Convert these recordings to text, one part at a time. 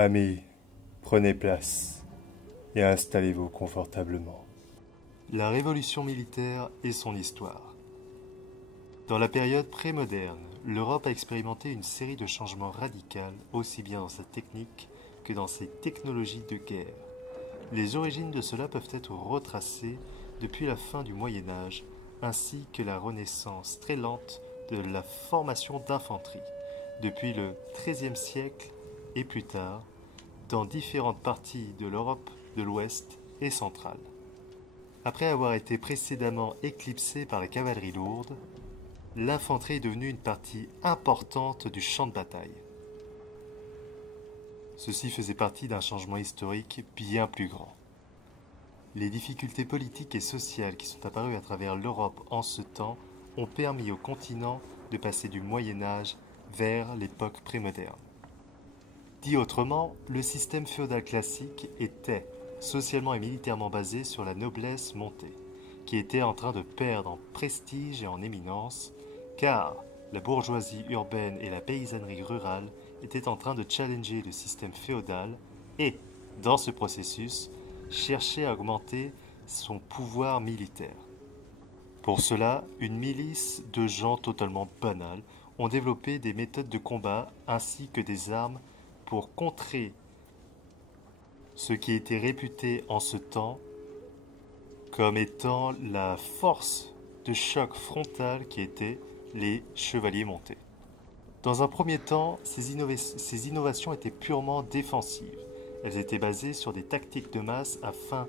Amis, prenez place et installez-vous confortablement. La révolution militaire et son histoire. Dans la période pré-moderne, l'Europe a expérimenté une série de changements radicaux, aussi bien dans sa technique que dans ses technologies de guerre. Les origines de cela peuvent être retracées depuis la fin du Moyen Âge, ainsi que la renaissance très lente de la formation d'infanterie, depuis le XIIIe siècle et plus tard, dans différentes parties de l'Europe de l'Ouest et centrale. Après avoir été précédemment éclipsée par la cavalerie lourde, l'infanterie est devenue une partie importante du champ de bataille. Ceci faisait partie d'un changement historique bien plus grand. Les difficultés politiques et sociales qui sont apparues à travers l'Europe en ce temps ont permis au continent de passer du Moyen Âge vers l'époque prémoderne. Dit autrement, le système féodal classique était socialement et militairement basé sur la noblesse montée, qui était en train de perdre en prestige et en éminence, car la bourgeoisie urbaine et la paysannerie rurale étaient en train de challenger le système féodal et, dans ce processus, chercher à augmenter son pouvoir militaire. Pour cela, une milice de gens totalement banals ont développé des méthodes de combat ainsi que des armes pour contrer ce qui était réputé en ce temps comme étant la force de choc frontal qui étaient les chevaliers montés. Dans un premier temps, ces innovations étaient purement défensives. Elles étaient basées sur des tactiques de masse afin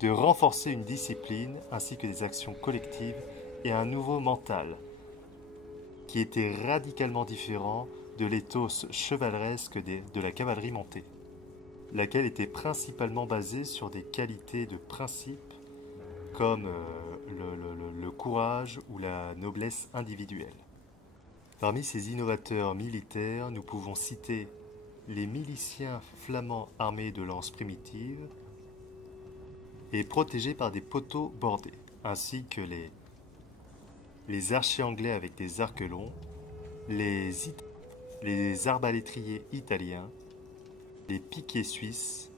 de renforcer une discipline ainsi que des actions collectives et un nouveau mental qui était radicalement différent de l'éthos chevaleresque de la cavalerie montée, laquelle était principalement basée sur des qualités de principe comme le courage ou la noblesse individuelle. Parmi ces innovateurs militaires, nous pouvons citer les miliciens flamands armés de lances primitives et protégés par des poteaux bordés, ainsi que les archers anglais avec des arcs longs, les arbalétriers italiens, les piquets suisses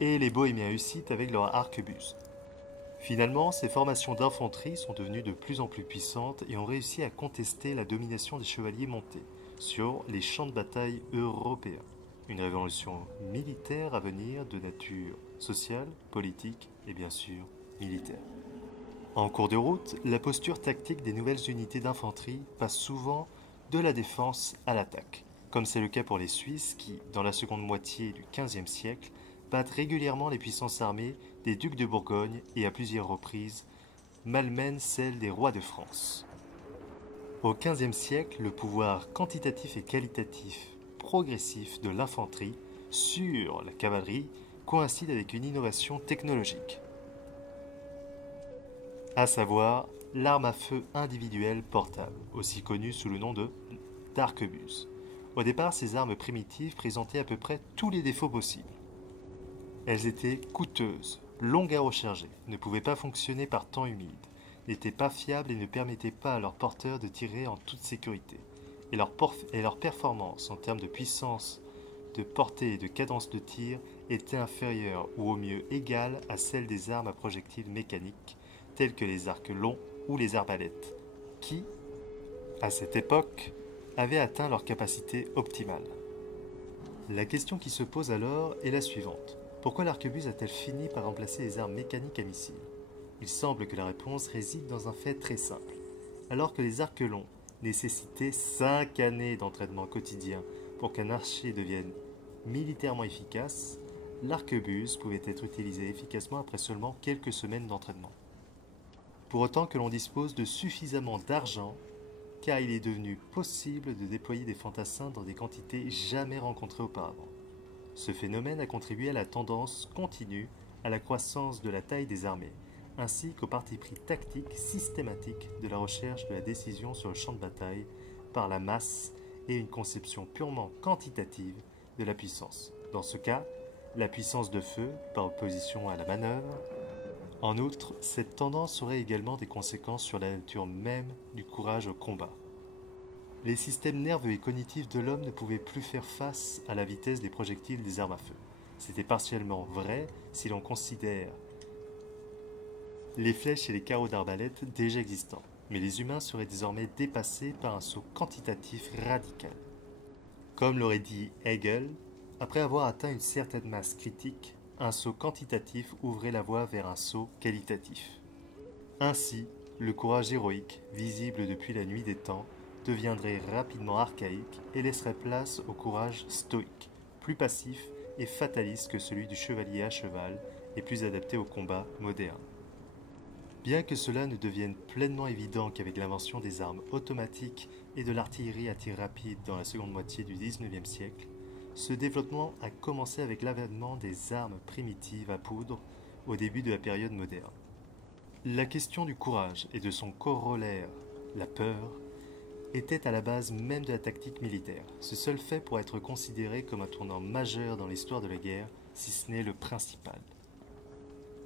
et les bohémiens hussites avec leur arquebuse. Finalement, ces formations d'infanterie sont devenues de plus en plus puissantes et ont réussi à contester la domination des chevaliers montés sur les champs de bataille européens. Une révolution militaire à venir de nature sociale, politique et bien sûr militaire. En cours de route, la posture tactique des nouvelles unités d'infanterie passe souvent de la défense à l'attaque, comme c'est le cas pour les Suisses qui, dans la seconde moitié du XVe siècle, battent régulièrement les puissances armées des ducs de Bourgogne et à plusieurs reprises malmènent celles des rois de France. Au XVe siècle, le pouvoir quantitatif et qualitatif progressif de l'infanterie sur la cavalerie coïncide avec une innovation technologique, à savoir l'arme à feu individuelle portable, aussi connue sous le nom d'arquebuse. Au départ, ces armes primitives présentaient à peu près tous les défauts possibles. Elles étaient coûteuses, longues à recharger, ne pouvaient pas fonctionner par temps humide, n'étaient pas fiables et ne permettaient pas à leurs porteurs de tirer en toute sécurité. Et leur performance en termes de puissance, de portée et de cadence de tir était inférieure ou au mieux égale à celle des armes à projectiles mécaniques, telles que les arcs longs ou les arbalètes, qui, à cette époque, avaient atteint leur capacité optimale. La question qui se pose alors est la suivante. Pourquoi l'arquebuse a-t-elle fini par remplacer les armes mécaniques à missiles? Il semble que la réponse réside dans un fait très simple. Alors que les arcs longs nécessitaient 5 années d'entraînement quotidien pour qu'un archer devienne militairement efficace, l'arquebuse pouvait être utilisée efficacement après seulement quelques semaines d'entraînement. Pour autant que l'on dispose de suffisamment d'argent, car il est devenu possible de déployer des fantassins dans des quantités jamais rencontrées auparavant. Ce phénomène a contribué à la tendance continue à la croissance de la taille des armées, ainsi qu'au parti pris tactique systématique de la recherche de la décision sur le champ de bataille par la masse et une conception purement quantitative de la puissance. Dans ce cas, la puissance de feu par opposition à la manœuvre. En outre, cette tendance aurait également des conséquences sur la nature même du courage au combat. Les systèmes nerveux et cognitifs de l'homme ne pouvaient plus faire face à la vitesse des projectiles des armes à feu. C'était partiellement vrai si l'on considère les flèches et les carreaux d'arbalète déjà existants. Mais les humains seraient désormais dépassés par un saut quantitatif radical. Comme l'aurait dit Hegel, après avoir atteint une certaine masse critique, un saut quantitatif ouvrait la voie vers un saut qualitatif. Ainsi, le courage héroïque, visible depuis la nuit des temps, deviendrait rapidement archaïque et laisserait place au courage stoïque, plus passif et fataliste que celui du chevalier à cheval et plus adapté au combat moderne. Bien que cela ne devienne pleinement évident qu'avec l'invention des armes automatiques et de l'artillerie à tir rapide dans la seconde moitié du XIXe siècle, ce développement a commencé avec l'avènement des armes primitives à poudre au début de la période moderne. La question du courage et de son corollaire, la peur, était à la base même de la tactique militaire. Ce seul fait pourrait être considéré comme un tournant majeur dans l'histoire de la guerre, si ce n'est le principal.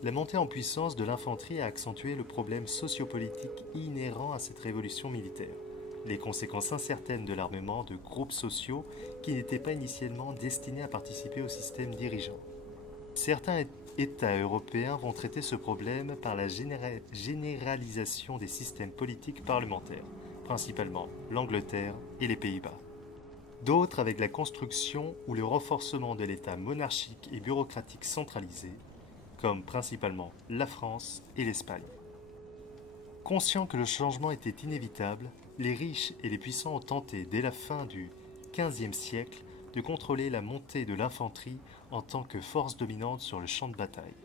La montée en puissance de l'infanterie a accentué le problème sociopolitique inhérent à cette révolution militaire, les conséquences incertaines de l'armement de groupes sociaux qui n'étaient pas initialement destinés à participer au système dirigeant. Certains États européens vont traiter ce problème par la généralisation des systèmes politiques parlementaires, principalement l'Angleterre et les Pays-Bas. D'autres avec la construction ou le renforcement de l'État monarchique et bureaucratique centralisé, comme principalement la France et l'Espagne. Conscients que le changement était inévitable, les riches et les puissants ont tenté, dès la fin du XVe siècle, de contrôler la montée de l'infanterie en tant que force dominante sur le champ de bataille.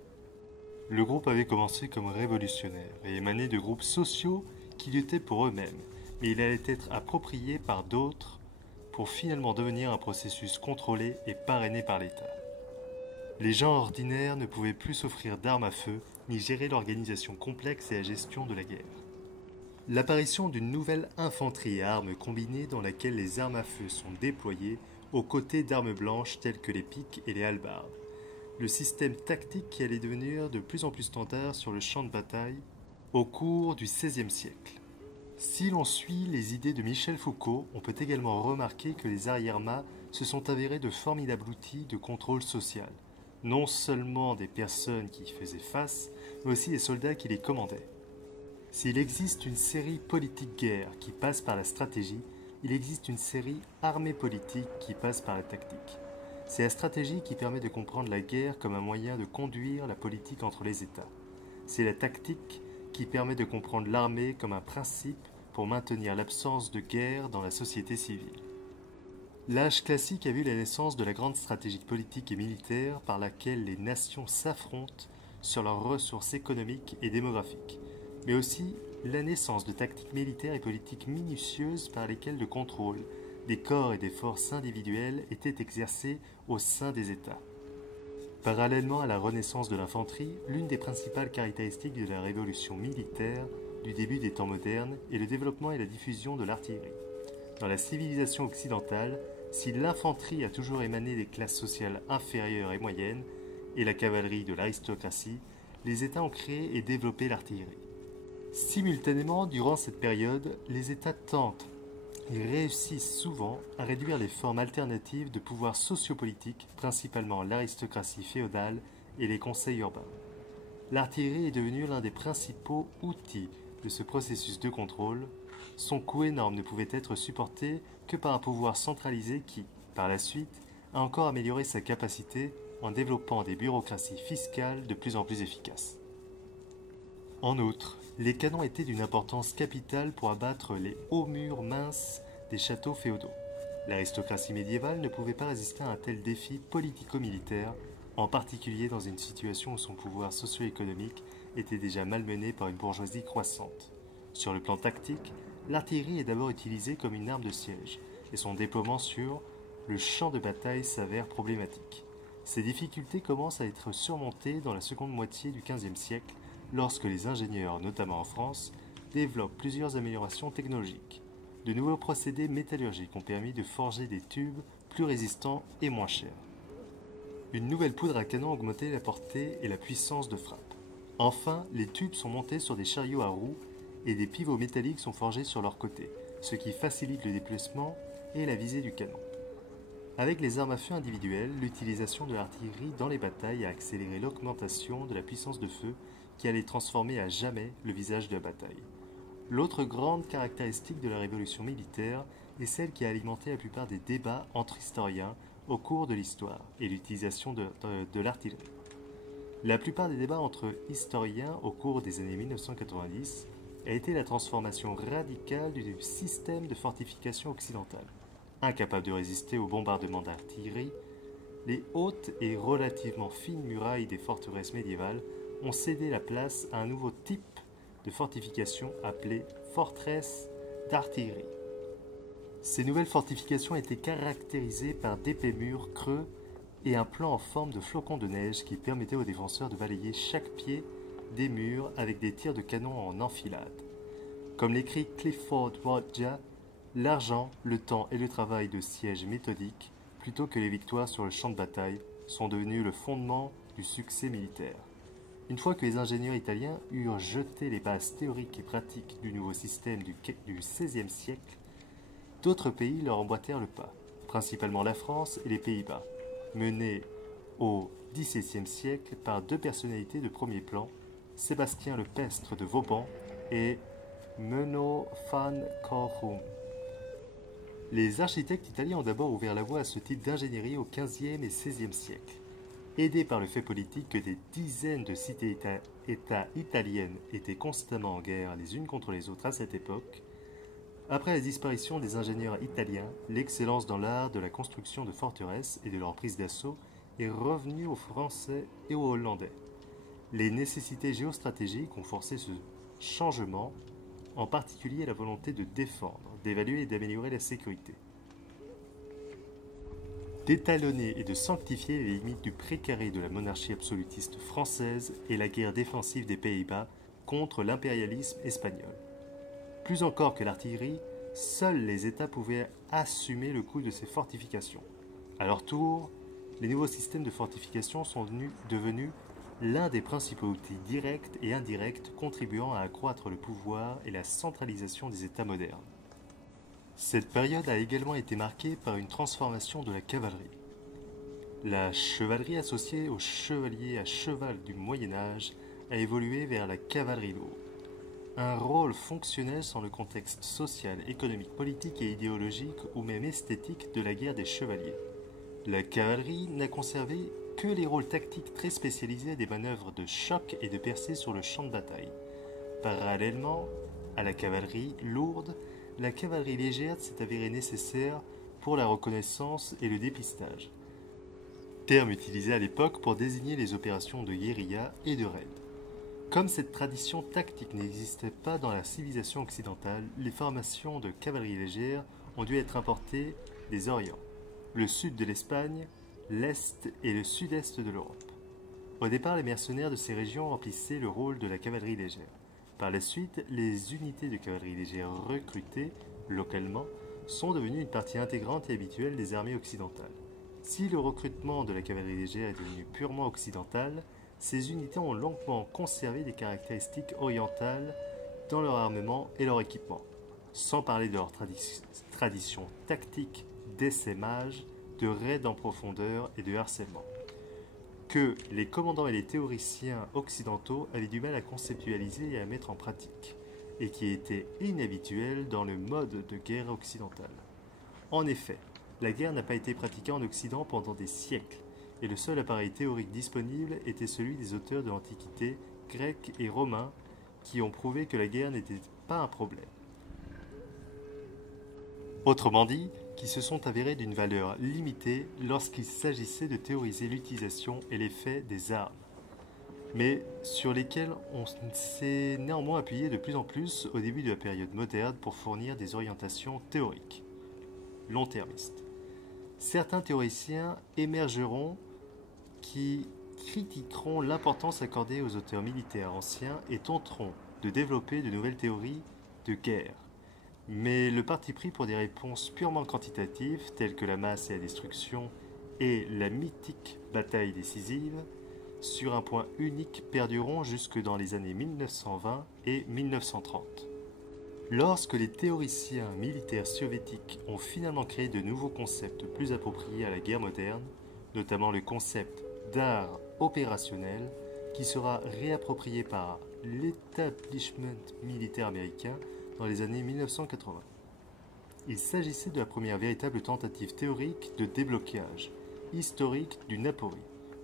Le groupe avait commencé comme révolutionnaire et émané de groupes sociaux qui luttaient pour eux-mêmes, mais il allait être approprié par d'autres pour finalement devenir un processus contrôlé et parrainé par l'État. Les gens ordinaires ne pouvaient plus s'offrir d'armes à feu ni gérer l'organisation complexe et la gestion de la guerre. L'apparition d'une nouvelle infanterie à armes combinées dans laquelle les armes à feu sont déployées aux côtés d'armes blanches telles que les piques et les hallebardes. Le système tactique qui allait devenir de plus en plus standard sur le champ de bataille au cours du XVIe siècle. Si l'on suit les idées de Michel Foucault, on peut également remarquer que les arrière-mâts se sont avérés de formidables outils de contrôle social. Non seulement des personnes qui y faisaient face, mais aussi des soldats qui les commandaient. S'il existe une série politique-guerre qui passe par la stratégie, il existe une série armée politique qui passe par la tactique. C'est la stratégie qui permet de comprendre la guerre comme un moyen de conduire la politique entre les États. C'est la tactique qui permet de comprendre l'armée comme un principe pour maintenir l'absence de guerre dans la société civile. L'âge classique a vu la naissance de la grande stratégie politique et militaire par laquelle les nations s'affrontent sur leurs ressources économiques et démographiques, mais aussi la naissance de tactiques militaires et politiques minutieuses par lesquelles le contrôle des corps et des forces individuelles était exercé au sein des États. Parallèlement à la renaissance de l'infanterie, l'une des principales caractéristiques de la révolution militaire du début des temps modernes est le développement et la diffusion de l'artillerie. Dans la civilisation occidentale, si l'infanterie a toujours émané des classes sociales inférieures et moyennes, et la cavalerie de l'aristocratie, les États ont créé et développé l'artillerie. Simultanément, durant cette période, les États tentent et réussissent souvent à réduire les formes alternatives de pouvoir sociopolitique, principalement l'aristocratie féodale et les conseils urbains. L'artillerie est devenue l'un des principaux outils de ce processus de contrôle. Son coût énorme ne pouvait être supporté que par un pouvoir centralisé qui, par la suite, a encore amélioré sa capacité en développant des bureaucraties fiscales de plus en plus efficaces. En outre, les canons étaient d'une importance capitale pour abattre les hauts murs minces des châteaux féodaux. L'aristocratie médiévale ne pouvait pas résister à un tel défi politico-militaire, en particulier dans une situation où son pouvoir socio-économique était déjà malmené par une bourgeoisie croissante. Sur le plan tactique, l'artillerie est d'abord utilisée comme une arme de siège, et son déploiement sur le champ de bataille s'avère problématique. Ces difficultés commencent à être surmontées dans la seconde moitié du XVe siècle, lorsque les ingénieurs, notamment en France, développent plusieurs améliorations technologiques. De nouveaux procédés métallurgiques ont permis de forger des tubes plus résistants et moins chers. Une nouvelle poudre à canon a augmenté la portée et la puissance de frappe. Enfin, les tubes sont montés sur des chariots à roues et des pivots métalliques sont forgés sur leurs côtés, ce qui facilite le déplacement et la visée du canon. Avec les armes à feu individuelles, l'utilisation de l'artillerie dans les batailles a accéléré l'augmentation de la puissance de feu qui allait transformer à jamais le visage de la bataille. L'autre grande caractéristique de la révolution militaire est celle qui a alimenté la plupart des débats entre historiens au cours de l'histoire et l'utilisation de l'artillerie. La plupart des débats entre historiens au cours des années 1990 a été la transformation radicale du système de fortification occidental. Incapable de résister aux bombardements d'artillerie, les hautes et relativement fines murailles des forteresses médiévales ont cédé la place à un nouveau type de fortification appelé forteresse d'artillerie. Ces nouvelles fortifications étaient caractérisées par d'épais murs creux et un plan en forme de flocon de neige qui permettait aux défenseurs de balayer chaque pied des murs avec des tirs de canon en enfilade. Comme l'écrit Clifford Rodja, l'argent, le temps et le travail de siège méthodique, plutôt que les victoires sur le champ de bataille, sont devenus le fondement du succès militaire. Une fois que les ingénieurs italiens eurent jeté les bases théoriques et pratiques du nouveau système du XVIe siècle, d'autres pays leur emboîtèrent le pas, principalement la France et les Pays-Bas, menés au XVIIe siècle par deux personnalités de premier plan, Sébastien le Pestre de Vauban et Menno van Corum. Les architectes italiens ont d'abord ouvert la voie à ce type d'ingénierie au XVe et XVIe siècle. Aidés par le fait politique que des dizaines de cités-États italiennes étaient constamment en guerre les unes contre les autres à cette époque, après la disparition des ingénieurs italiens, l'excellence dans l'art de la construction de forteresses et de leur prise d'assaut est revenue aux Français et aux Hollandais. Les nécessités géostratégiques ont forcé ce changement, en particulier la volonté de défendre, d'évaluer et d'améliorer la sécurité. D'étalonner et de sanctifier les limites du précaré de la monarchie absolutiste française et la guerre défensive des Pays-Bas contre l'impérialisme espagnol. Plus encore que l'artillerie, seuls les États pouvaient assumer le coût de ces fortifications. À leur tour, les nouveaux systèmes de fortification sont devenus l'un des principaux outils directs et indirects contribuant à accroître le pouvoir et la centralisation des États modernes. Cette période a également été marquée par une transformation de la cavalerie. La chevalerie associée aux chevaliers à cheval du Moyen-Âge a évolué vers la cavalerie lourde. Un rôle fonctionnel sans le contexte social, économique, politique et idéologique ou même esthétique de la guerre des chevaliers. La cavalerie n'a conservé que les rôles tactiques très spécialisés des manœuvres de choc et de percée sur le champ de bataille. Parallèlement à la cavalerie lourde, la cavalerie légère s'est avérée nécessaire pour la reconnaissance et le dépistage, terme utilisé à l'époque pour désigner les opérations de guérilla et de raid. Comme cette tradition tactique n'existait pas dans la civilisation occidentale, les formations de cavalerie légère ont dû être importées des Orients, le sud de l'Espagne, l'Est et le sud-est de l'Europe. Au départ, les mercenaires de ces régions remplissaient le rôle de la cavalerie légère. Par la suite, les unités de cavalerie légère recrutées localement sont devenues une partie intégrante et habituelle des armées occidentales. Si le recrutement de la cavalerie légère est devenu purement occidental, ces unités ont longuement conservé des caractéristiques orientales dans leur armement et leur équipement, sans parler de leur tradition tactique d'essaimage, de raids en profondeur et de harcèlement, que les commandants et les théoriciens occidentaux avaient du mal à conceptualiser et à mettre en pratique, et qui était inhabituel dans le mode de guerre occidental. En effet, la guerre n'a pas été pratiquée en Occident pendant des siècles, et le seul appareil théorique disponible était celui des auteurs de l'Antiquité, grecs et romains, qui ont prouvé que la guerre n'était pas un problème. Autrement dit, qui se sont avérés d'une valeur limitée lorsqu'il s'agissait de théoriser l'utilisation et l'effet des armes, mais sur lesquels on s'est néanmoins appuyé de plus en plus au début de la période moderne pour fournir des orientations théoriques, long-termistes. Certains théoriciens émergeront qui critiqueront l'importance accordée aux auteurs militaires anciens et tenteront de développer de nouvelles théories de guerre. Mais le parti pris pour des réponses purement quantitatives, telles que la masse et la destruction, et la mythique bataille décisive, sur un point unique perdureront jusque dans les années 1920 et 1930. Lorsque les théoriciens militaires soviétiques ont finalement créé de nouveaux concepts plus appropriés à la guerre moderne, notamment le concept d'art opérationnel, qui sera réapproprié par l'établissement militaire américain dans les années 1980. Il s'agissait de la première véritable tentative théorique de déblocage historique d'une aporie,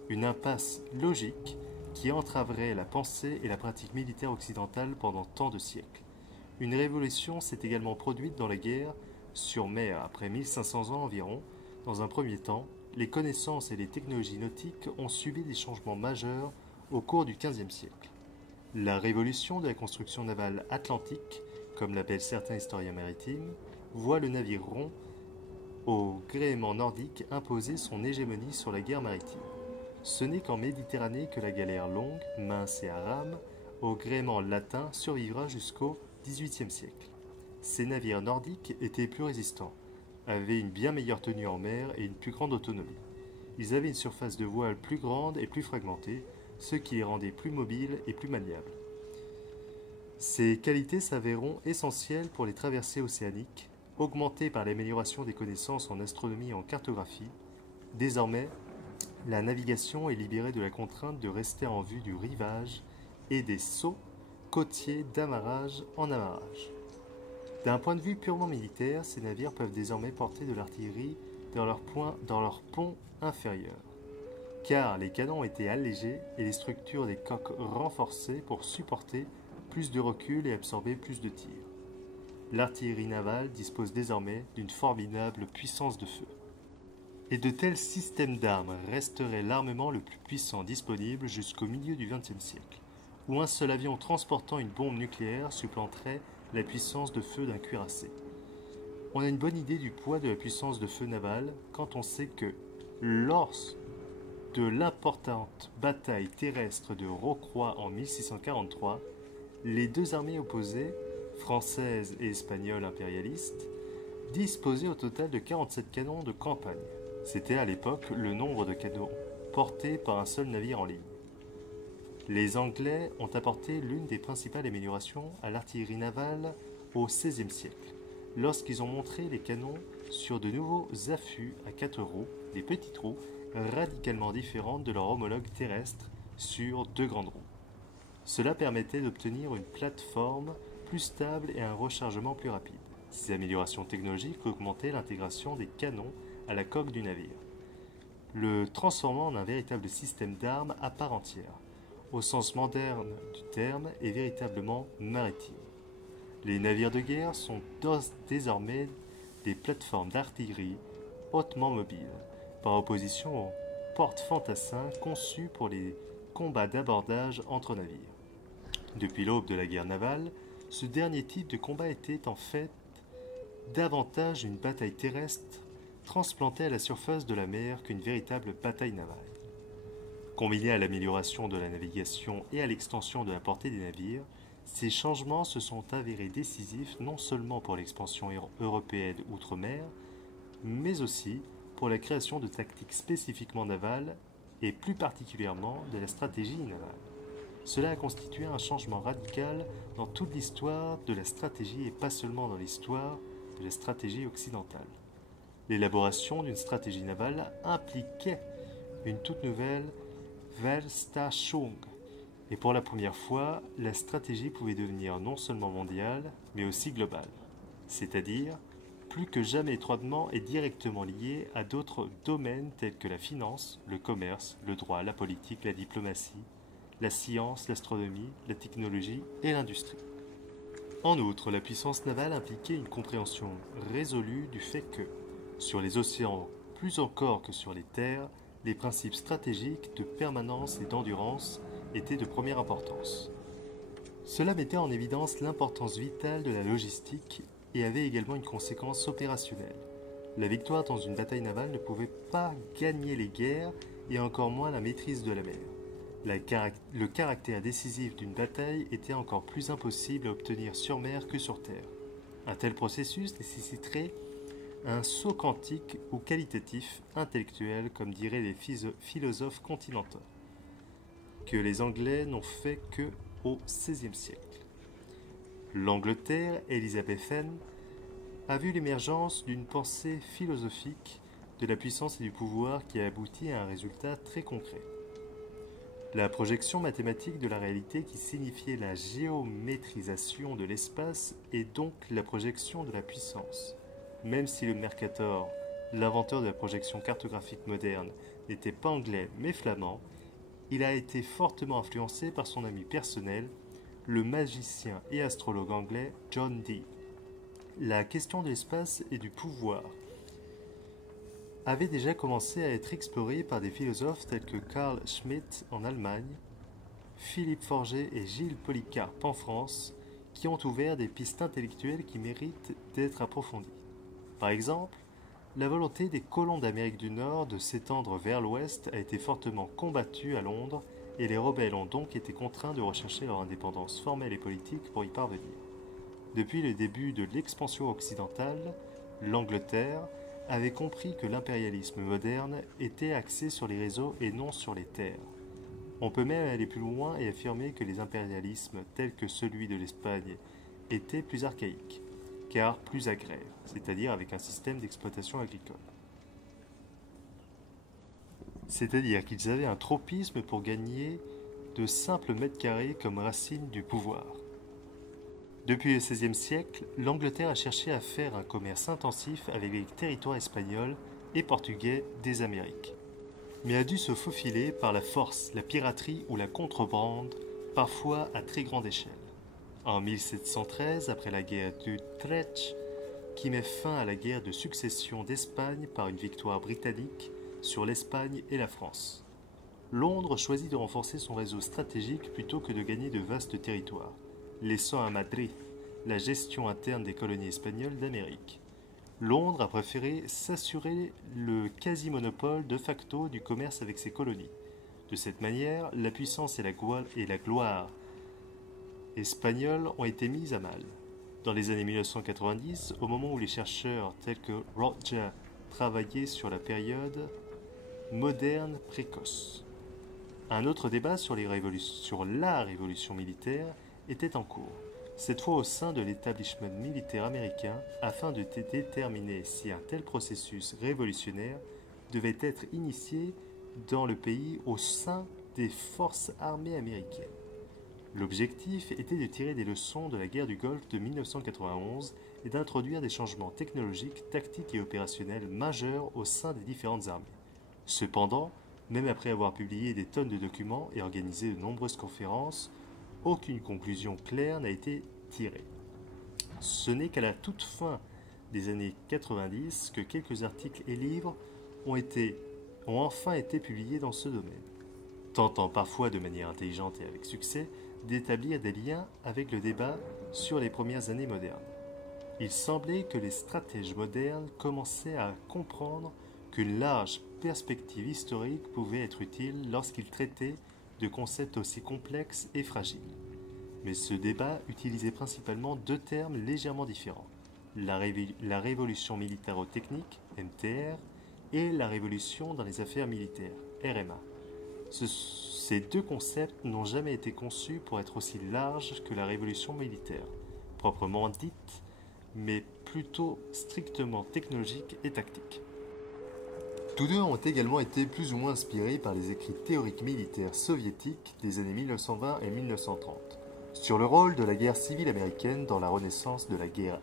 une impasse logique qui entraverait la pensée et la pratique militaire occidentale pendant tant de siècles. Une révolution s'est également produite dans la guerre sur mer après 1500 ans environ. Dans un premier temps, les connaissances et les technologies nautiques ont subi des changements majeurs au cours du XVe siècle. La révolution de la construction navale atlantique, comme l'appellent certains historiens maritimes, voit le navire rond au gréement nordique imposer son hégémonie sur la guerre maritime. Ce n'est qu'en Méditerranée que la galère longue, mince et à rame, au gréement latin survivra jusqu'au XVIIIe siècle. Ces navires nordiques étaient plus résistants, avaient une bien meilleure tenue en mer et une plus grande autonomie. Ils avaient une surface de voile plus grande et plus fragmentée, ce qui les rendait plus mobiles et plus maniables. Ces qualités s'avéreront essentielles pour les traversées océaniques, augmentées par l'amélioration des connaissances en astronomie et en cartographie. Désormais, la navigation est libérée de la contrainte de rester en vue du rivage et des sauts côtiers d'amarrage en amarrage. D'un point de vue purement militaire, ces navires peuvent désormais porter de l'artillerie dans leur pont inférieur, car les canons ont été allégés et les structures des coques renforcées pour supporter plus de recul et absorber plus de tirs. L'artillerie navale dispose désormais d'une formidable puissance de feu. Et de tels systèmes d'armes resteraient l'armement le plus puissant disponible jusqu'au milieu du XXe siècle, où un seul avion transportant une bombe nucléaire supplanterait la puissance de feu d'un cuirassé. On a une bonne idée du poids de la puissance de feu navale quand on sait que, lors de l'importante bataille terrestre de Rocroi en 1643, les deux armées opposées, françaises et espagnoles impérialistes, disposaient au total de 47 canons de campagne. C'était à l'époque le nombre de canons portés par un seul navire en ligne. Les Anglais ont apporté l'une des principales améliorations à l'artillerie navale au XVIe siècle, lorsqu'ils ont montré les canons sur de nouveaux affûts à 4 roues, des petites roues, radicalement différentes de leur homologue terrestre sur 2 grandes roues. Cela permettait d'obtenir une plateforme plus stable et un rechargement plus rapide. Ces améliorations technologiques augmentaient l'intégration des canons à la coque du navire, le transformant en un véritable système d'armes à part entière, au sens moderne du terme et véritablement maritime. Les navires de guerre sont désormais des plateformes d'artillerie hautement mobiles, par opposition aux porte-fantassins conçus pour les combats d'abordage entre navires. Depuis l'aube de la guerre navale, ce dernier type de combat était en fait davantage une bataille terrestre transplantée à la surface de la mer qu'une véritable bataille navale. Combinés à l'amélioration de la navigation et à l'extension de la portée des navires, ces changements se sont avérés décisifs non seulement pour l'expansion européenne outre-mer, mais aussi pour la création de tactiques spécifiquement navales et plus particulièrement de la stratégie navale. Cela a constitué un changement radical dans toute l'histoire de la stratégie et pas seulement dans l'histoire de la stratégie occidentale. L'élaboration d'une stratégie navale impliquait une toute nouvelle Weltanschauung, et pour la première fois, la stratégie pouvait devenir non seulement mondiale, mais aussi globale, c'est-à-dire plus que jamais étroitement et directement liée à d'autres domaines tels que la finance, le commerce, le droit, la politique, la diplomatie, la science, l'astronomie, la technologie et l'industrie. En outre, la puissance navale impliquait une compréhension résolue du fait que, sur les océans plus encore que sur les terres, les principes stratégiques de permanence et d'endurance étaient de première importance. Cela mettait en évidence l'importance vitale de la logistique et avait également une conséquence opérationnelle. La victoire dans une bataille navale ne pouvait pas gagner les guerres et encore moins la maîtrise de la mer. Le caractère décisif d'une bataille était encore plus impossible à obtenir sur mer que sur terre. Un tel processus nécessiterait un saut quantique ou qualitatif, intellectuel, comme diraient les philosophes continentaux, que les Anglais n'ont fait que au XVIe siècle. L'Angleterre élisabéthaine a vu l'émergence d'une pensée philosophique de la puissance et du pouvoir qui a abouti à un résultat très concret. La projection mathématique de la réalité qui signifiait la géométrisation de l'espace et donc la projection de la puissance. Même si le Mercator, l'inventeur de la projection cartographique moderne, n'était pas anglais mais flamand, il a été fortement influencé par son ami personnel, le magicien et astrologue anglais John Dee. La question de l'espace et du pouvoir avait déjà commencé à être explorée par des philosophes tels que Carl Schmitt en Allemagne, Philippe Forget et Gilles Polycarpe en France, qui ont ouvert des pistes intellectuelles qui méritent d'être approfondies. Par exemple, la volonté des colons d'Amérique du Nord de s'étendre vers l'Ouest a été fortement combattue à Londres et les rebelles ont donc été contraints de rechercher leur indépendance formelle et politique pour y parvenir. Depuis le début de l'expansion occidentale, l'Angleterre avait compris que l'impérialisme moderne était axé sur les réseaux et non sur les terres. On peut même aller plus loin et affirmer que les impérialismes tels que celui de l'Espagne étaient plus archaïques, car plus agraires, c'est-à-dire avec un système d'exploitation agricole. C'est-à-dire qu'ils avaient un tropisme pour gagner de simples mètres carrés comme racine du pouvoir. Depuis le XVIe siècle, l'Angleterre a cherché à faire un commerce intensif avec les territoires espagnols et portugais des Amériques, mais a dû se faufiler par la force, la piraterie ou la contrebande, parfois à très grande échelle. En 1713, après la guerre d'Utrecht, qui met fin à la guerre de succession d'Espagne par une victoire britannique sur l'Espagne et la France, Londres choisit de renforcer son réseau stratégique plutôt que de gagner de vastes territoires, laissant à Madrid la gestion interne des colonies espagnoles d'Amérique. Londres a préféré s'assurer le quasi-monopole de facto du commerce avec ses colonies. De cette manière, la puissance et la gloire espagnoles ont été mises à mal. Dans les années 1990, au moment où les chercheurs tels que Roger travaillaient sur la période moderne précoce, un autre débat sur la révolution militaire était en cours, cette fois au sein de l'établissement militaire américain, afin de déterminer si un tel processus révolutionnaire devait être initié dans le pays au sein des forces armées américaines. L'objectif était de tirer des leçons de la guerre du Golfe de 1991 et d'introduire des changements technologiques, tactiques et opérationnels majeurs au sein des différentes armées. Cependant, même après avoir publié des tonnes de documents et organisé de nombreuses conférences, aucune conclusion claire n'a été tirée. Ce n'est qu'à la toute fin des années 90 que quelques articles et livres ont enfin été publiés dans ce domaine, tentant parfois de manière intelligente et avec succès d'établir des liens avec le débat sur les premières années modernes. Il semblait que les stratèges modernes commençaient à comprendre qu'une large perspective historique pouvait être utile lorsqu'ils traitaient de concepts aussi complexes et fragiles. Mais ce débat utilisait principalement deux termes légèrement différents, la révolution militaro-technique, MTR, et la révolution dans les affaires militaires, RMA. Ces deux concepts n'ont jamais été conçus pour être aussi larges que la révolution militaire, proprement dite, mais plutôt strictement technologique et tactique. Tous deux ont également été plus ou moins inspirés par les écrits théoriques militaires soviétiques des années 1920 et 1930, sur le rôle de la guerre civile américaine dans la renaissance de la guerre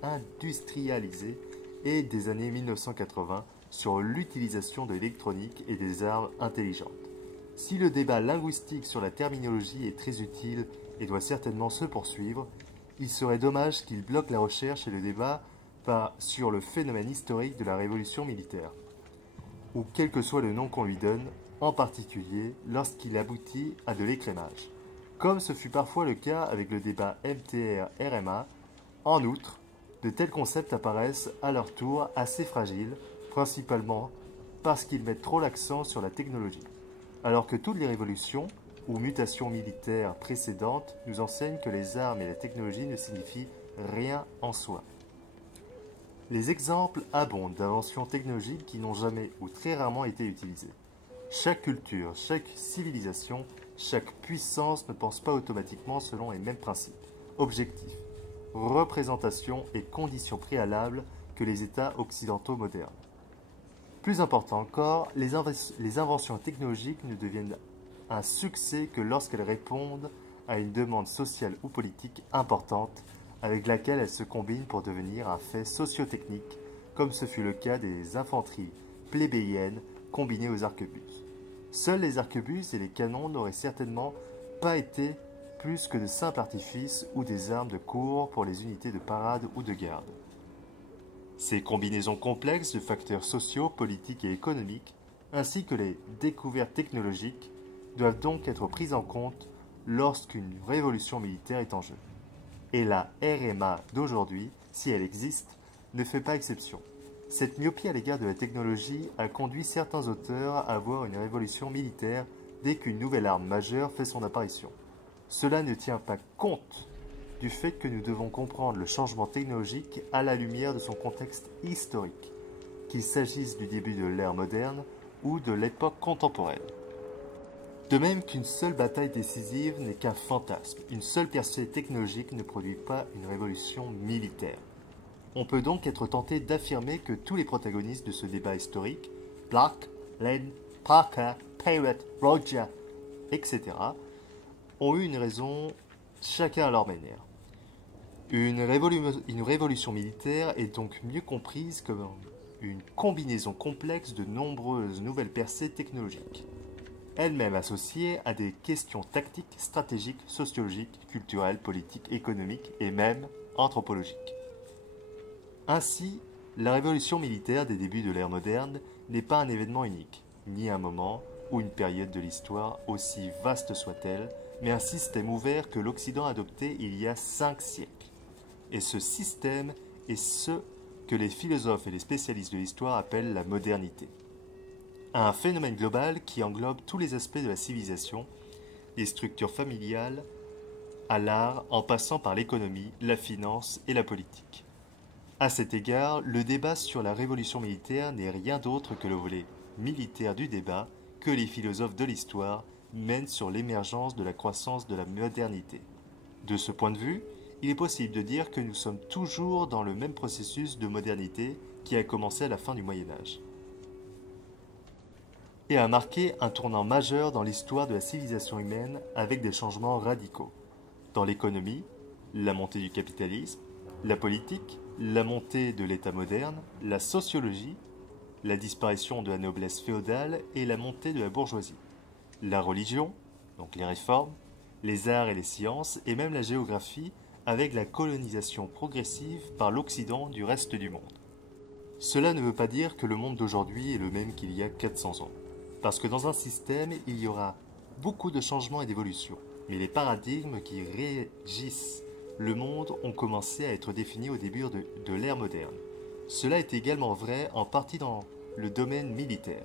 industrialisée et des années 1980 sur l'utilisation de l'électronique et des armes intelligentes. Si le débat linguistique sur la terminologie est très utile et doit certainement se poursuivre, il serait dommage qu'il bloque la recherche et le débat sur le phénomène historique de la révolution militaire, ou quel que soit le nom qu'on lui donne, en particulier lorsqu'il aboutit à de l'écrémage, comme ce fut parfois le cas avec le débat MTR-RMA. En outre, de tels concepts apparaissent à leur tour assez fragiles, principalement parce qu'ils mettent trop l'accent sur la technologie, alors que toutes les révolutions ou mutations militaires précédentes nous enseignent que les armes et la technologie ne signifient rien en soi. Les exemples abondent d'inventions technologiques qui n'ont jamais ou très rarement été utilisées. Chaque culture, chaque civilisation, chaque puissance ne pense pas automatiquement selon les mêmes principes. objectifs, représentations et conditions préalables que les États occidentaux modernes. Plus important encore, les inventions technologiques ne deviennent un succès que lorsqu'elles répondent à une demande sociale ou politique importante avec laquelle elles se combinent pour devenir un fait socio-technique, comme ce fut le cas des infanteries plébéiennes combinées aux arquebuses. Seuls les arquebuses et les canons n'auraient certainement pas été plus que de simples artifices ou des armes de cours pour les unités de parade ou de garde. Ces combinaisons complexes de facteurs sociaux, politiques et économiques, ainsi que les découvertes technologiques, doivent donc être prises en compte lorsqu'une révolution militaire est en jeu. Et la RMA d'aujourd'hui, si elle existe, ne fait pas exception. Cette myopie à l'égard de la technologie a conduit certains auteurs à voir une révolution militaire dès qu'une nouvelle arme majeure fait son apparition. Cela ne tient pas compte du fait que nous devons comprendre le changement technologique à la lumière de son contexte historique, qu'il s'agisse du début de l'ère moderne ou de l'époque contemporaine. De même qu'une seule bataille décisive n'est qu'un fantasme, une seule percée technologique ne produit pas une révolution militaire. On peut donc être tenté d'affirmer que tous les protagonistes de ce débat historique, Black, Len, Parker, Parrott, Roger, etc., ont eu une raison, chacun à leur manière. Une révolution militaire est donc mieux comprise comme une combinaison complexe de nombreuses nouvelles percées technologiques, elles-mêmes associées à des questions tactiques, stratégiques, sociologiques, culturelles, politiques, économiques et même anthropologiques. Ainsi, la révolution militaire des débuts de l'ère moderne n'est pas un événement unique, ni un moment ou une période de l'histoire aussi vaste soit-elle, mais un système ouvert que l'Occident a adopté il y a 5 siècles. Et ce système est ce que les philosophes et les spécialistes de l'histoire appellent la modernité. Un phénomène global qui englobe tous les aspects de la civilisation, des structures familiales à l'art, en passant par l'économie, la finance et la politique. À cet égard, le débat sur la révolution militaire n'est rien d'autre que le volet militaire du débat que les philosophes de l'histoire mènent sur l'émergence de la croissance de la modernité. De ce point de vue, il est possible de dire que nous sommes toujours dans le même processus de modernité qui a commencé à la fin du Moyen-Âge et a marqué un tournant majeur dans l'histoire de la civilisation humaine avec des changements radicaux. Dans l'économie, la montée du capitalisme, la politique, la montée de l'État moderne, la sociologie, la disparition de la noblesse féodale et la montée de la bourgeoisie, la religion, donc les réformes, les arts et les sciences, et même la géographie, avec la colonisation progressive par l'Occident du reste du monde. Cela ne veut pas dire que le monde d'aujourd'hui est le même qu'il y a 400 ans, parce que dans un système, il y aura beaucoup de changements et d'évolutions, mais les paradigmes qui régissent le monde ont commencé à être définis au début de l'ère moderne. Cela est également vrai en partie dans le domaine militaire.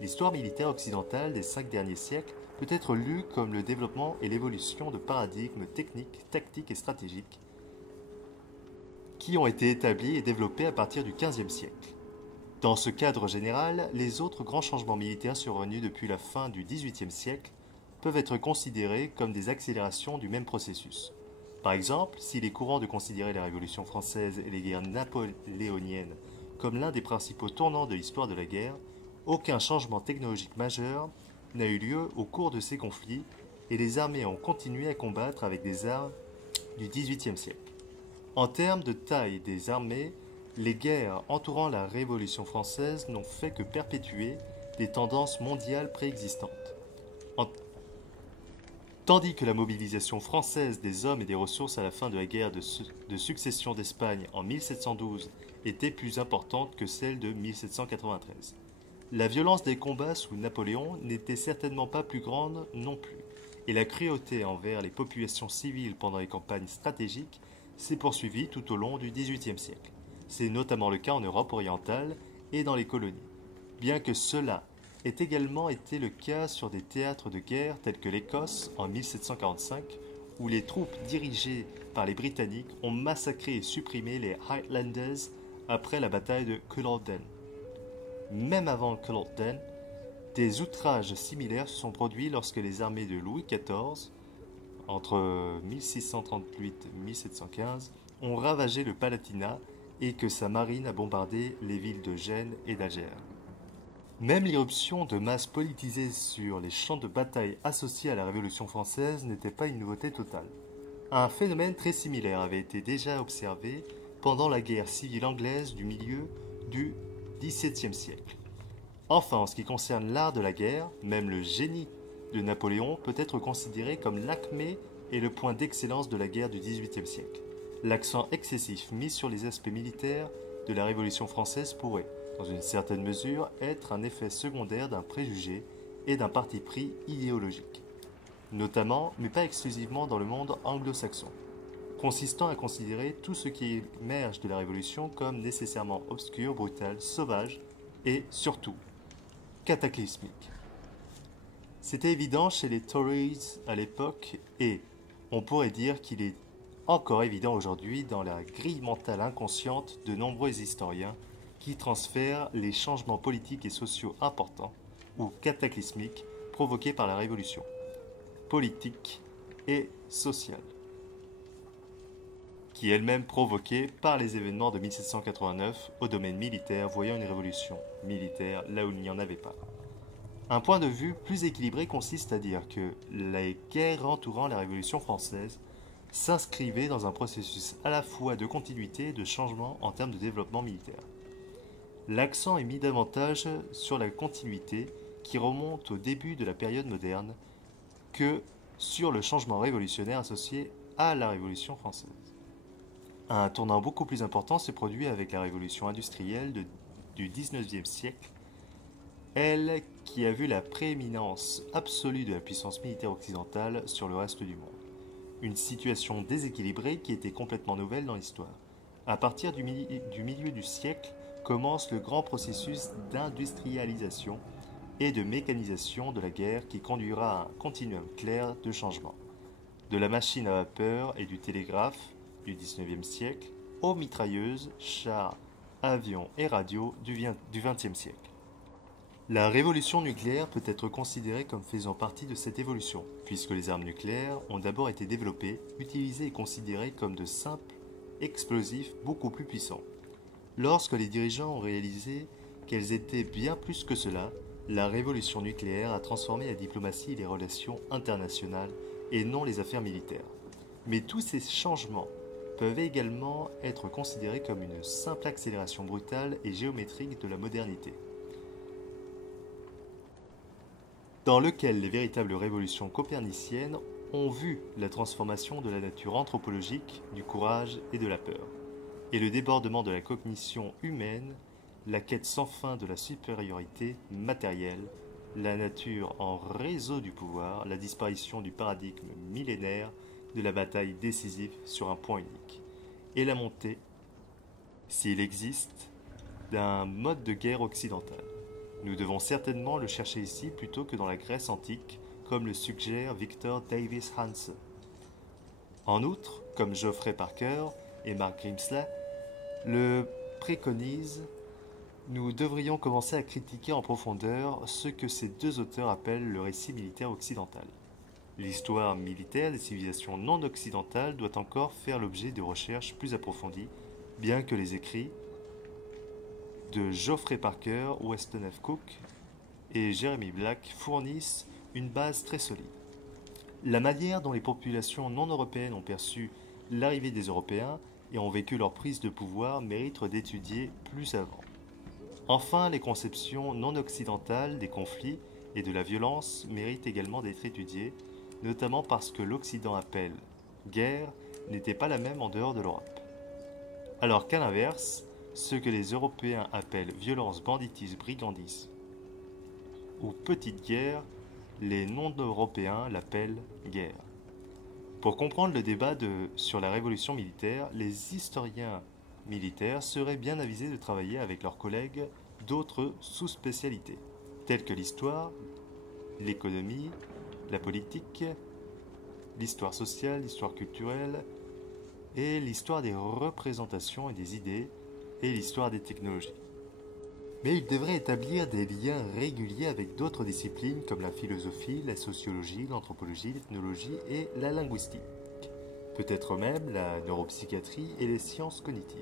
L'histoire militaire occidentale des 5 derniers siècles peut être lue comme le développement et l'évolution de paradigmes techniques, tactiques et stratégiques qui ont été établis et développés à partir du XVe siècle. Dans ce cadre général, les autres grands changements militaires survenus depuis la fin du XVIIIe siècle peuvent être considérés comme des accélérations du même processus. Par exemple, s'il est courant de considérer la Révolution française et les guerres napoléoniennes comme l'un des principaux tournants de l'histoire de la guerre, aucun changement technologique majeur n'a eu lieu au cours de ces conflits et les armées ont continué à combattre avec des armes du XVIIIe siècle. En termes de taille des armées, les guerres entourant la Révolution française n'ont fait que perpétuer des tendances mondiales préexistantes. Tandis que la mobilisation française des hommes et des ressources à la fin de la guerre de succession d'Espagne en 1712 était plus importante que celle de 1793. La violence des combats sous Napoléon n'était certainement pas plus grande non plus, et la cruauté envers les populations civiles pendant les campagnes stratégiques s'est poursuivie tout au long du XVIIIe siècle. C'est notamment le cas en Europe orientale et dans les colonies. Bien que cela ait également été le cas sur des théâtres de guerre tels que l'Écosse en 1745, où les troupes dirigées par les Britanniques ont massacré et supprimé les Highlanders après la bataille de Culloden. Même avant Culloden, des outrages similaires se sont produits lorsque les armées de Louis XIV, entre 1638 et 1715, ont ravagé le Palatinat et que sa marine a bombardé les villes de Gênes et d'Alger. Même l'irruption de masses politisées sur les champs de bataille associés à la Révolution française n'était pas une nouveauté totale. Un phénomène très similaire avait été déjà observé pendant la guerre civile anglaise du milieu du XVIIe siècle. Enfin, en ce qui concerne l'art de la guerre, même le génie de Napoléon peut être considéré comme l'acmé et le point d'excellence de la guerre du XVIIIe siècle. L'accent excessif mis sur les aspects militaires de la Révolution française pourrait, dans une certaine mesure, être un effet secondaire d'un préjugé et d'un parti pris idéologique, notamment, mais pas exclusivement dans le monde anglo-saxon, consistant à considérer tout ce qui émerge de la Révolution comme nécessairement obscur, brutal, sauvage et, surtout, cataclysmique. C'était évident chez les Tories à l'époque et, on pourrait dire qu'il est encore évident aujourd'hui dans la grille mentale inconsciente de nombreux historiens qui transfèrent les changements politiques et sociaux importants ou cataclysmiques provoqués par la Révolution politique et sociale, qui elle-même provoquée par les événements de 1789 au domaine militaire, voyant une révolution militaire là où il n'y en avait pas. Un point de vue plus équilibré consiste à dire que les guerres entourant la Révolution française s'inscrivaient dans un processus à la fois de continuité et de changement en termes de développement militaire. L'accent est mis davantage sur la continuité qui remonte au début de la période moderne que sur le changement révolutionnaire associé à la Révolution française. Un tournant beaucoup plus important s'est produit avec la révolution industrielle du XIXe siècle, elle qui a vu la prééminence absolue de la puissance militaire occidentale sur le reste du monde. Une situation déséquilibrée qui était complètement nouvelle dans l'histoire. À partir du milieu du siècle commence le grand processus d'industrialisation et de mécanisation de la guerre qui conduira à un continuum clair de changement. De la machine à vapeur et du télégraphe du XIXe siècle aux mitrailleuses, chars, avions et radios du XXe siècle. La révolution nucléaire peut être considérée comme faisant partie de cette évolution, puisque les armes nucléaires ont d'abord été développées, utilisées et considérées comme de simples explosifs beaucoup plus puissants. Lorsque les dirigeants ont réalisé qu'elles étaient bien plus que cela, la révolution nucléaire a transformé la diplomatie et les relations internationales et non les affaires militaires. Mais tous ces changements peuvent également être considérés comme une simple accélération brutale et géométrique de la modernité, dans lequel les véritables révolutions coperniciennes ont vu la transformation de la nature anthropologique, du courage et de la peur, et le débordement de la cognition humaine, la quête sans fin de la supériorité matérielle, la nature en réseau du pouvoir, la disparition du paradigme millénaire de la bataille décisive sur un point unique, et la montée, s'il existe, d'un mode de guerre occidental. Nous devons certainement le chercher ici plutôt que dans la Grèce antique, comme le suggère Victor Davis Hanson. En outre, comme Geoffrey Parker et Mark Grimsley le préconisent, nous devrions commencer à critiquer en profondeur ce que ces deux auteurs appellent le récit militaire occidental. L'histoire militaire des civilisations non occidentales doit encore faire l'objet de recherches plus approfondies, bien que les écrits de Geoffrey Parker, Weston F. Cook et Jeremy Black fournissent une base très solide. La manière dont les populations non européennes ont perçu l'arrivée des Européens et ont vécu leur prise de pouvoir mérite d'étudier plus avant. Enfin, les conceptions non occidentales des conflits et de la violence méritent également d'être étudiées, notamment parce que l'Occident appelle guerre n'était pas la même en dehors de l'Europe. Alors qu'à l'inverse, ce que les Européens appellent violence, banditisme, brigandisme ou petite guerre, les non-européens l'appellent guerre. Pour comprendre le débat sur la révolution militaire, les historiens militaires seraient bien avisés de travailler avec leurs collègues d'autres sous-spécialités, telles que l'histoire, l'économie, la politique, l'histoire sociale, l'histoire culturelle et l'histoire des représentations et des idées et l'histoire des technologies. Mais il devrait établir des liens réguliers avec d'autres disciplines comme la philosophie, la sociologie, l'anthropologie, l'ethnologie et la linguistique. Peut-être même la neuropsychiatrie et les sciences cognitives.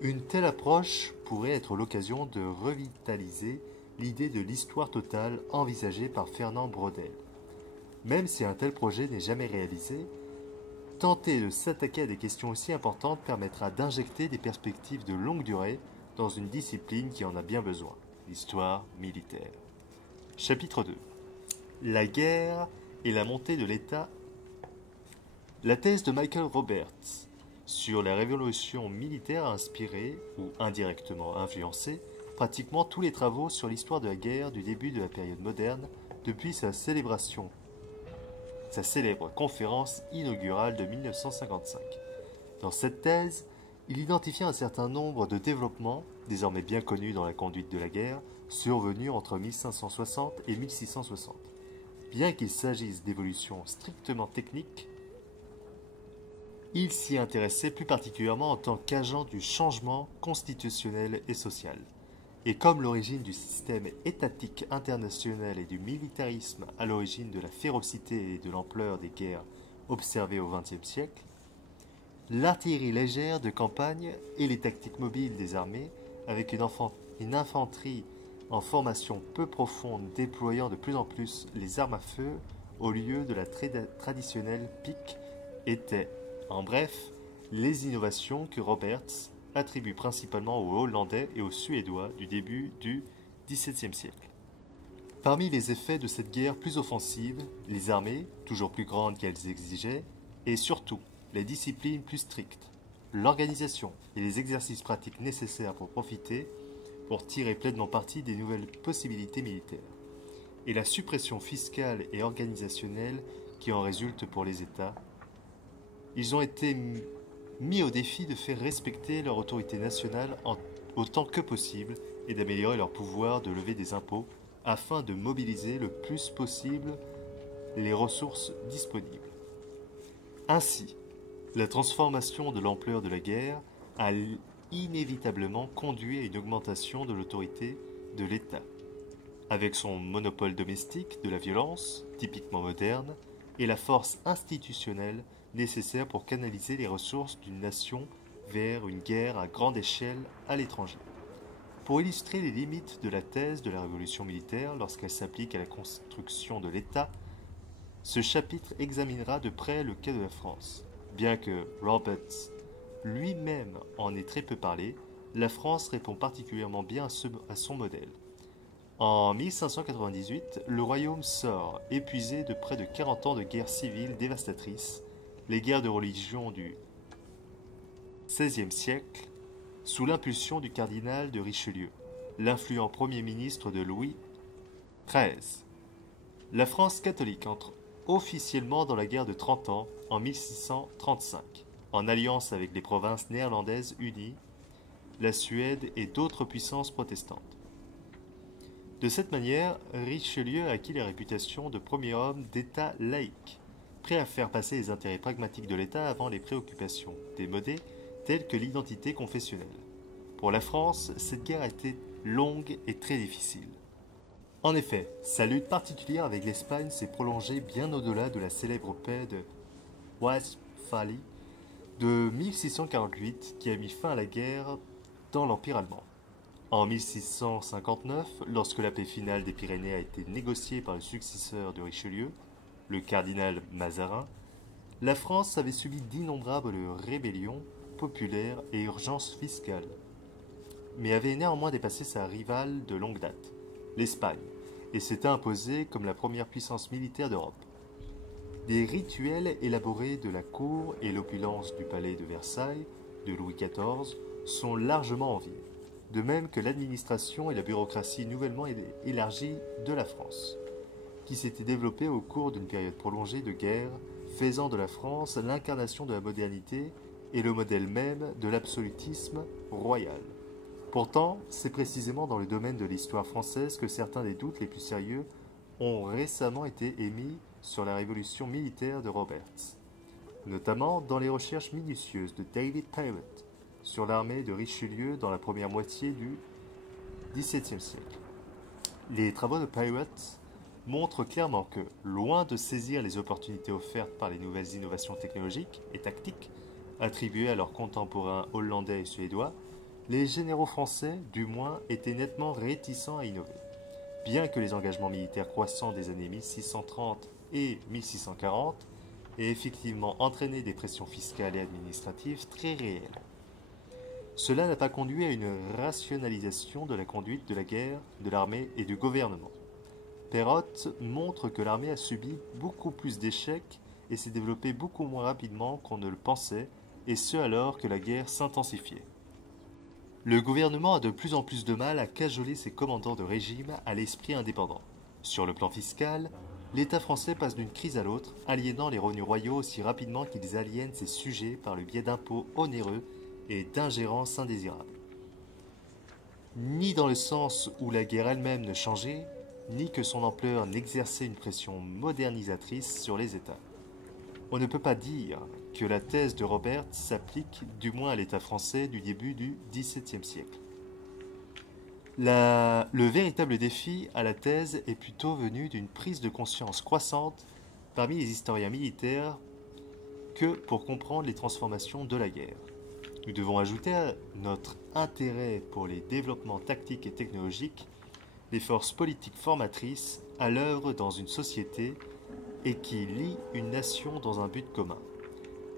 Une telle approche pourrait être l'occasion de revitaliser l'idée de l'histoire totale envisagée par Fernand Braudel. Même si un tel projet n'est jamais réalisé, tenter de s'attaquer à des questions aussi importantes permettra d'injecter des perspectives de longue durée dans une discipline qui en a bien besoin, l'histoire militaire. Chapitre 2. La guerre et la montée de l'État. La thèse de Michael Roberts sur la révolution militaire a inspiré, ou indirectement influencé, pratiquement tous les travaux sur l'histoire de la guerre du début de la période moderne depuis sa célèbre conférence inaugurale de 1955. Dans cette thèse, il identifie un certain nombre de développements, désormais bien connus dans la conduite de la guerre, survenus entre 1560 et 1660. Bien qu'il s'agisse d'évolutions strictement techniques, il s'y intéressait plus particulièrement en tant qu'agent du changement constitutionnel et social. Et comme l'origine du système étatique international et du militarisme à l'origine de la férocité et de l'ampleur des guerres observées au XXe siècle, l'artillerie légère de campagne et les tactiques mobiles des armées, avec une infanterie en formation peu profonde déployant de plus en plus les armes à feu au lieu de la traditionnelle pique, étaient, en bref, les innovations que Roberts attribue principalement aux Hollandais et aux Suédois du début du XVIIe siècle. Parmi les effets de cette guerre plus offensive, les armées, toujours plus grandes qu'elles exigeaient, et surtout les disciplines plus strictes, l'organisation et les exercices pratiques nécessaires pour tirer pleinement parti des nouvelles possibilités militaires, et la suppression fiscale et organisationnelle qui en résulte pour les États. Ils ont été mis au défi de faire respecter leur autorité nationale autant que possible et d'améliorer leur pouvoir de lever des impôts afin de mobiliser le plus possible les ressources disponibles. Ainsi, la transformation de l'ampleur de la guerre a inévitablement conduit à une augmentation de l'autorité de l'État, avec son monopole domestique de la violence, typiquement moderne, et la force institutionnelle nécessaire pour canaliser les ressources d'une nation vers une guerre à grande échelle à l'étranger. Pour illustrer les limites de la thèse de la révolution militaire lorsqu'elle s'applique à la construction de l'État, ce chapitre examinera de près le cas de la France. Bien que Roberts lui-même en ait très peu parlé, la France répond particulièrement bien à son modèle. En 1598, le royaume sort, épuisé de près de 40 ans de guerre civile dévastatrice, les guerres de religion du XVIe siècle, sous l'impulsion du cardinal de Richelieu, l'influent premier ministre de Louis XIII. La France catholique entre officiellement dans la guerre de 30 ans en 1635, en alliance avec les provinces néerlandaises unies, la Suède et d'autres puissances protestantes. De cette manière, Richelieu a acquis la réputation de premier homme d'État laïque, prêt à faire passer les intérêts pragmatiques de l'État avant les préoccupations démodées telles que l'identité confessionnelle. Pour la France, cette guerre a été longue et très difficile. En effet, sa lutte particulière avec l'Espagne s'est prolongée bien au-delà de la célèbre paix de Westphalie de 1648 qui a mis fin à la guerre dans l'Empire allemand. En 1659, lorsque la paix finale des Pyrénées a été négociée par le successeur de Richelieu, le cardinal Mazarin, la France avait subi d'innombrables rébellions populaires et urgences fiscales, mais avait néanmoins dépassé sa rivale de longue date, l'Espagne, et s'était imposée comme la première puissance militaire d'Europe. Des rituels élaborés de la cour et l'opulence du palais de Versailles de Louis XIV sont largement enviés, de même que l'administration et la bureaucratie nouvellement élargie de la France, qui s'était développée au cours d'une période prolongée de guerre, faisant de la France l'incarnation de la modernité et le modèle même de l'absolutisme royal. Pourtant, c'est précisément dans le domaine de l'histoire française que certains des doutes les plus sérieux ont récemment été émis sur la révolution militaire de Roberts, notamment dans les recherches minutieuses de David Tyrwhitt sur l'armée de Richelieu dans la première moitié du XVIIe siècle. Les travaux de Pirot montrent clairement que, loin de saisir les opportunités offertes par les nouvelles innovations technologiques et tactiques attribuées à leurs contemporains hollandais et suédois, les généraux français, du moins, étaient nettement réticents à innover. Bien que les engagements militaires croissants des années 1630 et 1640 aient effectivement entraîné des pressions fiscales et administratives très réelles. Cela n'a pas conduit à une rationalisation de la conduite de la guerre, de l'armée et du gouvernement. Perrott montre que l'armée a subi beaucoup plus d'échecs et s'est développée beaucoup moins rapidement qu'on ne le pensait, et ce alors que la guerre s'intensifiait. Le gouvernement a de plus en plus de mal à cajoler ses commandants de régime à l'esprit indépendant. Sur le plan fiscal, l'État français passe d'une crise à l'autre, aliénant les revenus royaux aussi rapidement qu'ils aliènent ses sujets par le biais d'impôts onéreux et d'ingérences indésirables. Ni dans le sens où la guerre elle-même ne changeait, ni que son ampleur n'exerçait une pression modernisatrice sur les États. On ne peut pas dire que la thèse de Roberts s'applique du moins à l'État français du début du XVIIe siècle. Le véritable défi à la thèse est plutôt venu d'une prise de conscience croissante parmi les historiens militaires que pour comprendre les transformations de la guerre. Nous devons ajouter à notre intérêt pour les développements tactiques et technologiques les forces politiques formatrices à l'œuvre dans une société et qui lient une nation dans un but commun.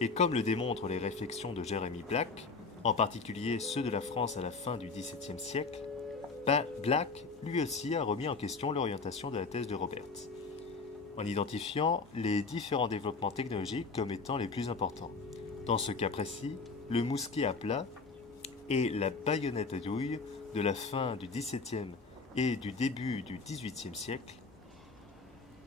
Et comme le démontrent les réflexions de Jeremy Black, en particulier ceux de la France à la fin du XVIIe siècle, Black, lui aussi, a remis en question l'orientation de la thèse de Roberts, en identifiant les différents développements technologiques comme étant les plus importants. Dans ce cas précis, le mousquet à plat et la baïonnette à douille de la fin du XVIIe et du début du XVIIIe siècle.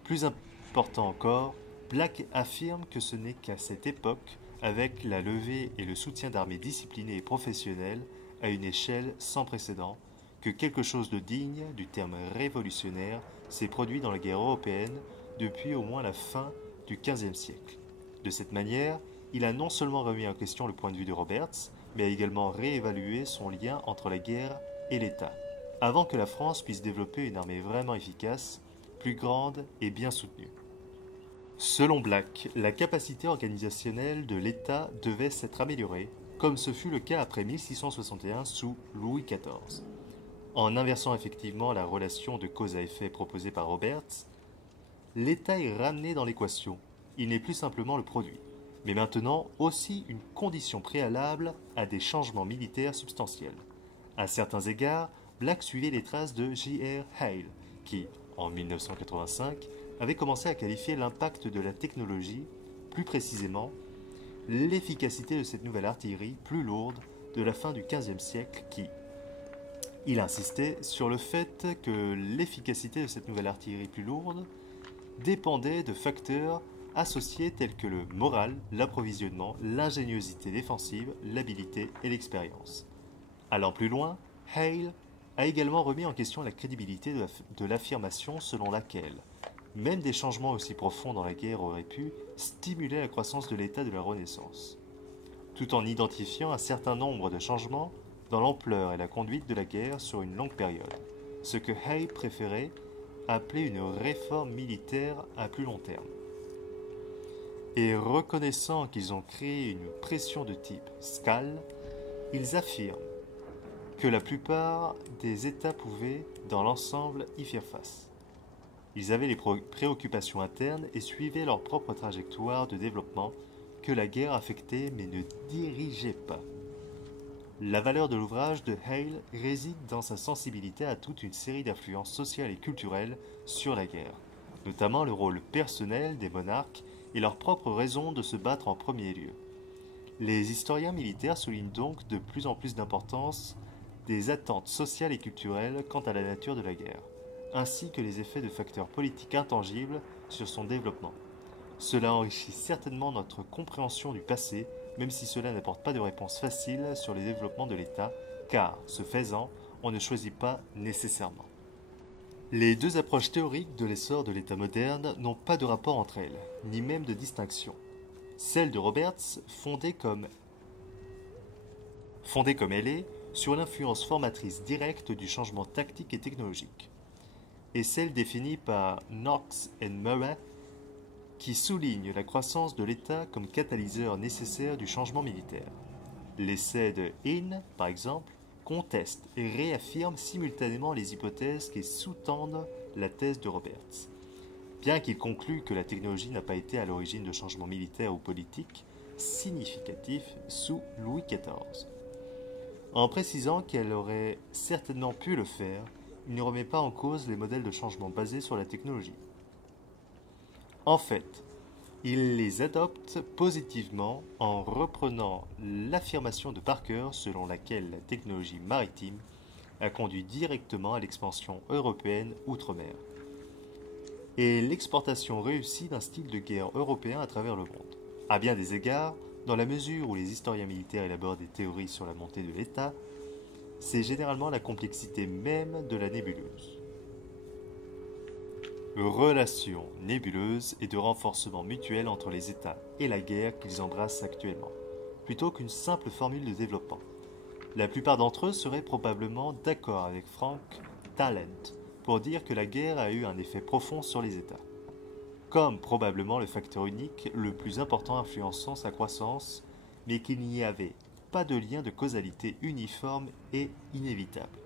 Plus important encore, Black affirme que ce n'est qu'à cette époque, avec la levée et le soutien d'armées disciplinées et professionnelles à une échelle sans précédent, que quelque chose de digne du terme révolutionnaire s'est produit dans la guerre européenne depuis au moins la fin du XVe siècle. De cette manière, il a non seulement remis en question le point de vue de Roberts, mais a également réévalué son lien entre la guerre et l'État, avant que la France puisse développer une armée vraiment efficace, plus grande et bien soutenue. Selon Black, la capacité organisationnelle de l'État devait s'être améliorée, comme ce fut le cas après 1661 sous Louis XIV. En inversant effectivement la relation de cause à effet proposée par Roberts, l'État est ramené dans l'équation. Il n'est plus simplement le produit, mais maintenant aussi une condition préalable à des changements militaires substantiels. À certains égards, Black suivait les traces de J.R. Hale, qui, en 1985, avait commencé à qualifier l'impact de la technologie, plus précisément l'efficacité de cette nouvelle artillerie plus lourde de la fin du XVe siècle qui, il insistait sur le fait que l'efficacité de cette nouvelle artillerie plus lourde dépendait de facteurs associés tels que le moral, l'approvisionnement, l'ingéniosité défensive, l'habileté et l'expérience. Allant plus loin, Hale a également remis en question la crédibilité de l'affirmation selon laquelle même des changements aussi profonds dans la guerre auraient pu stimuler la croissance de l'état de la Renaissance, tout en identifiant un certain nombre de changements dans l'ampleur et la conduite de la guerre sur une longue période, ce que Hay préférait appeler une réforme militaire à plus long terme. Et reconnaissant qu'ils ont créé une pression de type SCAL, ils affirment que la plupart des États pouvaient, dans l'ensemble, y faire face. Ils avaient les préoccupations internes et suivaient leur propre trajectoire de développement que la guerre affectait mais ne dirigeait pas. La valeur de l'ouvrage de Hale réside dans sa sensibilité à toute une série d'influences sociales et culturelles sur la guerre, notamment le rôle personnel des monarques et leur propre raison de se battre en premier lieu. Les historiens militaires soulignent donc de plus en plus d'importance des attentes sociales et culturelles quant à la nature de la guerre, ainsi que les effets de facteurs politiques intangibles sur son développement. Cela enrichit certainement notre compréhension du passé, même si cela n'apporte pas de réponse facile sur les développements de l'État, car, ce faisant, on ne choisit pas nécessairement. Les deux approches théoriques de l'essor de l'État moderne n'ont pas de rapport entre elles, ni même de distinction. Celle de Roberts, fondée comme elle est, sur l'influence formatrice directe du changement tactique et technologique, et celle définie par Knox et Murray, qui souligne la croissance de l'État comme catalyseur nécessaire du changement militaire. L'essai de Hine, par exemple, conteste et réaffirme simultanément les hypothèses qui sous-tendent la thèse de Roberts. Bien qu'il conclue que la technologie n'a pas été à l'origine de changements militaires ou politiques significatifs sous Louis XIV. En précisant qu'elle aurait certainement pu le faire, il ne remet pas en cause les modèles de changement basés sur la technologie. En fait, il les adopte positivement en reprenant l'affirmation de Parker selon laquelle la technologie maritime a conduit directement à l'expansion européenne outre-mer et l'exportation réussie d'un style de guerre européen à travers le monde. À bien des égards, dans la mesure où les historiens militaires élaborent des théories sur la montée de l'État, c'est généralement la complexité même de la nébuleuse. Relations nébuleuses et de renforcement mutuel entre les États et la guerre qu'ils embrassent actuellement, plutôt qu'une simple formule de développement. La plupart d'entre eux seraient probablement d'accord avec Frank Talent pour dire que la guerre a eu un effet profond sur les États, comme probablement le facteur unique le plus important influençant sa croissance, mais qu'il n'y avait pas de lien de causalité uniforme et inévitable.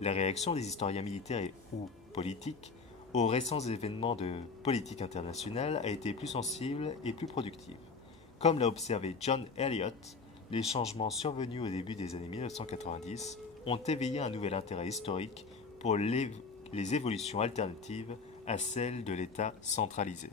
La réaction des historiens militaires et ou politiques aux récents événements de politique internationale a été plus sensible et plus productive. Comme l'a observé John Elliott, les changements survenus au début des années 1990 ont éveillé un nouvel intérêt historique pour les évolutions alternatives à celles de l'État centralisé.